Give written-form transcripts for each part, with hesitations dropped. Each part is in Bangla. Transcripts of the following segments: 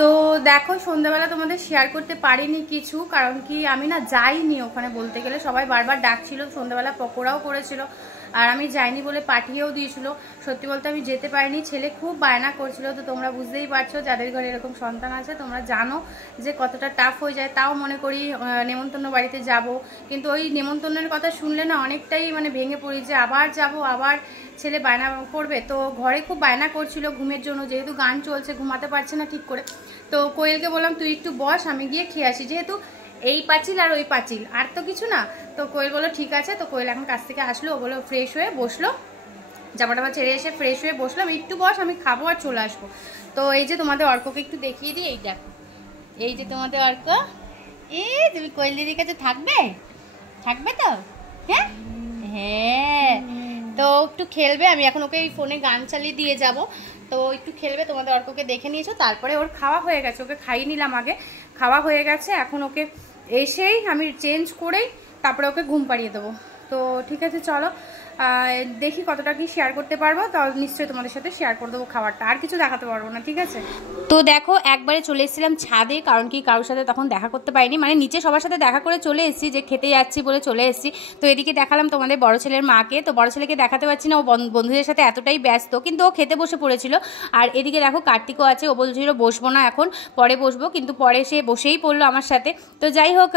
তো দেখো সন্ধ্যাবেলা তোমাদের শেয়ার করতে পারিনি কিছু, কারণ কি আমি না যাইনি ওখানে, বলতে গেলে সবাই বারবার ডাকছিল, সন্ধ্যাবেলা পকোড়াও করেছিল আর আমি যাইনি বলে পাঠিয়েও দিয়েছিল। সত্যি বলতে আমি যেতে পারিনি, ছেলে খুব বায়না করছিল। তো তোমরা বুঝতেই পারছো, যাদের ঘরে এরকম সন্তান আছে তোমরা জানো যে কতটা টাফ হয়ে যায়। তাও মনে করি নেমন্তন্ন বাড়িতে যাব, কিন্তু ওই নেমন্তন্নের কথা শুনলে না অনেকটাই মানে ভেঙে পড়ি যে আবার যাব, আবার ছেলে বায়না করবে। তো ঘরে খুব বায়না করছিল ঘুমের জন্য, যেহেতু গান চলছে ঘুমাতে পারছে না ঠিক করে। তো কোয়েলকে বললাম তুই একটু বস, আমি গিয়ে খেয়ে আসি, যেহেতু এই পাঁচিল আর ওই পাঁচিল, আর তো কিছু না। তো কোয়েল বললো ঠিক আছে। তো কোয়েল এখন কাছ থেকে আসলো, ও বললো ফ্রেশ হয়ে বসলো, জামা টামা ছেড়ে এসে ফ্রেশ হয়ে বসলাম, একটু বস আমি খাবো আর চলে আসবো। তো এই যে তোমাদের অর্ককে একটু দেখিয়ে দিই, এই দেখো এই যে তোমাদের অর্ক। তুমি কোয়েল দিদির কাছে থাকবে, থাকবে তো? হ্যাঁ হ্যাঁ, তো একটু খেলবে। আমি এখন ওকে এই ফোনে গান চালিয়ে দিয়ে যাব, তো একটু খেলবে। তোমাদের অর্ককে দেখে নিয়েছো, তারপরে ওর খাওয়া হয়ে গেছে, ওকে খাইয়ে নিলাম আগে, খাওয়া হয়ে গেছে। এখন ওকে এসেই আমি চেঞ্জ করেই তারপরে ওকে ঘুম পাড়িয়ে দেবো। তো ঠিক আছে চলো দেখি কতটা কি শেয়ার করতে পারবো, তাহলে নিশ্চয়ই তোমাদের সাথে শেয়ার করে দেবো খাবারটা, আর কিছু দেখাতে পারবো না, ঠিক আছে? তো দেখো একবারে চলে এসেছিলাম ছাদে, কারণ কি কারোর সাথে তখন দেখা করতে পারিনি, মানে নিচে সবার সাথে দেখা করে চলে এসেছি, যে খেতে যাচ্ছি বলে চলে এসেছি। তো এদিকে দেখালাম তোমাদের বড় ছেলের মাকে, তো বড় ছেলেকে দেখাতে পারছি না, ও বন্ধুদের সাথে এতটাই ব্যস্ত, কিন্তু ও খেতে বসে পড়েছিল। আর এদিকে দেখো কার্তিকও আছে, ও বলছিল বসবো না এখন, পরে বসবো, কিন্তু পরে সে বসেই পড়লো আমার সাথে। তো যাই হোক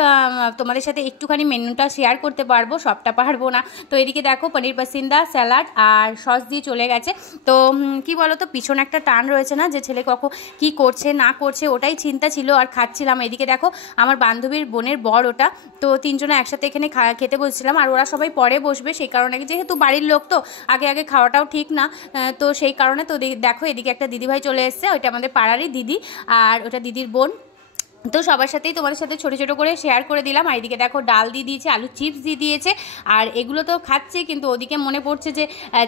তোমাদের সাথে একটুখানি মেনুটা শেয়ার করতে পারবো, সবটা পারবো না। তো এদিকে দেখো পনির পাসিন্দা, স্যালাড আর সস দিয়ে চলে গেছে। তো কি বলো তো, পিছনে একটা টান রয়েছে না, যে ছেলে কখন কি করছে না করছে, ওটাই চিন্তা ছিল, আর খাচ্ছিলাম। এদিকে দেখো আমার বান্ধবীর বোনের বর ওটা, তো তিনজনে একসাথে এখানে খেতে বসছিলাম, আর ওরা সবাই পরে বসবে, সেই কারণে যেহেতু বাড়ির লোক তো আগে আগে খাওয়াটাও ঠিক না, তো সেই কারণে। তো দেখো এদিকে একটা দিদিভাই চলে এসছে, ওইটা আমাদের পাড়ারই দিদি, আর ওটা দিদির বোন। তো সবার সাথেই তোমাদের সাথে ছোটো ছোটো করে শেয়ার করে দিলাম। আর এদিকে দেখো ডাল দিয়ে দিয়েছে, আলু চিপস দিয়ে দিয়েছে, আর এগুলো তো খাচ্ছে, কিন্তু ওদিকে মনে পড়ছে যে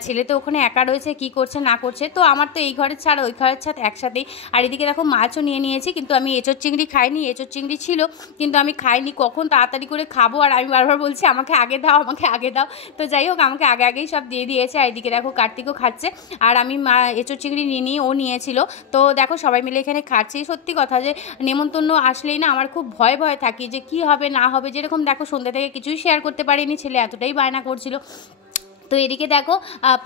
ছেলে তো ওখানে একা রয়েছে, কি করছে না করছে। তো আমার তো এই ঘরের ছাড় ওই ঘরের ছাড় একসাথেই। আর এদিকে দেখো মাছও নিয়ে নিয়েছি, কিন্তু আমি এঁচোর চিংড়ি খাইনি, এঁচোর চিংড়ি ছিল কিন্তু আমি খাইনি, কখন তাড়াতাড়ি করে খাবো, আর আমি বারবার বলছি আমাকে আগে দাও আমাকে আগে দাও। তো যাই হোক আমাকে আগে আগেই সব দিয়ে দিয়েছে। আর এদিকে দেখো কার্তিকও খাচ্ছে, আর আমি এঁচোর চিংড়ি নিয়ে ও নিয়েছিল। তো দেখো সবাই মিলে এখানে খাচ্ছি। সত্যি কথা যে নেমন্তন্ন আসলেই না আমার খুব ভয় ভয় থাকি যে কি হবে না হবে, যেরকম দেখো সন্ধ্যা থেকে কিছুই শেয়ার করতে পারিনি, ছেলে এতটাই বায়না করছিল। তো এদিকে দেখো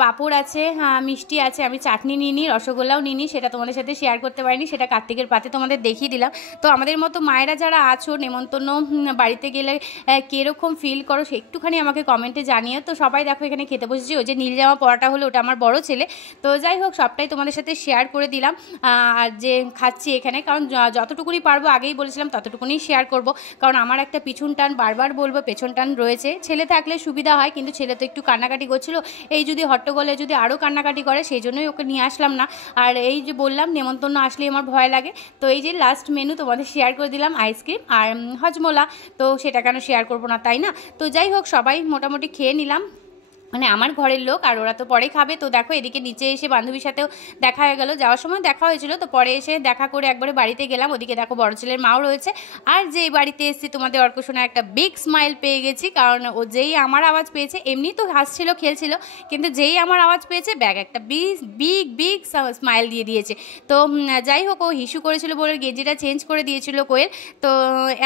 পাঁপড় আছে, মিষ্টি আছে, আমি চাটনি নিয়ে নিই, রসগোল্লাও নিয়ে নিই, সেটা তোমাদের সাথে শেয়ার করতে পারিনি, সেটা কার্তিকের পাতে তোমাদের দেখিয়ে দিলাম। তো আমাদের মতো মায়েরা যারা আছো নেমন্তন্ন বাড়িতে গেলে কীরকম ফিল করো সে একটুখানি আমাকে কমেন্টে জানিও। তো সবাই দেখো এখানে খেতে বসেছি, ওই যে নীল জামা পরাটা হলো ওটা আমার বড় ছেলে। তো যাই হোক সবটাই তোমাদের সাথে শেয়ার করে দিলাম, আর যে খাচ্ছি এখানে, কারণ যতটুকুনি পারবো আগেই বলেছিলাম ততটুকুনি শেয়ার করব, কারণ আমার একটা পিছন টান, বারবার বলবো পেছন টান রয়েছে। ছেলে থাকলে সুবিধা হয়, কিন্তু ছেলে তো একটু কান্নাকাটি করছিল, এই যদি হট্টগোলে যদি আরও কান্নাকাটি করে, সেই জন্যই ওকে নিয়ে আসলাম না। আর এই যে বললাম নেমন্তন্ন আসলেই আমার ভয় লাগে। তো এই যে লাস্ট মেনু তোমাদের শেয়ার করে দিলাম, আইসক্রিম আর হজমোলা, তো সেটা কেন শেয়ার করবো না, তাই না? তো যাই হোক সবাই মোটামুটি খেয়ে নিলাম, মানে আমার ঘরের লোক, আর ওরা তো পরে খাবে। তো দেখো এদিকে নিচে এসে বান্ধবীর সাথেও দেখা হয়ে গেল, যাওয়ার সময় দেখা হয়েছিল, তো পরে এসে দেখা করে একবারে বাড়িতে গেলাম। ওদিকে দেখো বড় ছেলের মাও রয়েছে, আর যেই বাড়িতে এসেছি তোমাদের অর্কশোনা একটা বিগ স্মাইল পেয়ে গেছি, কারণ ও যেই আমার আওয়াজ পেয়েছে, এমনি তো হাসছিল খেলছিল, কিন্তু যেই আমার আওয়াজ পেয়েছে ব্যাগ একটা বিগ বিগ স্মাইল দিয়ে দিয়েছে। তো যাই হোক ও হিসু করেছিল বলে গেঞ্জিটা চেঞ্জ করে দিয়েছিল কোয়েল। তো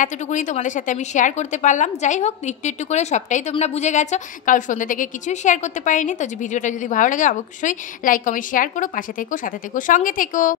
এতটুকুনি তোমাদের সাথে আমি শেয়ার করতে পারলাম। যাই হোক একটু একটু করে সবটাই তোমরা বুঝে গেছো, কারণ সন্ধ্যা থেকে কিছুই শেয়ার করতে পারিনি। তো ভিডিওটা যদি ভালো লাগে অবশ্যই লাইক কমেন্ট শেয়ার করো, পাশে থেকো, সাথে থেকো, সঙ্গে থেকো।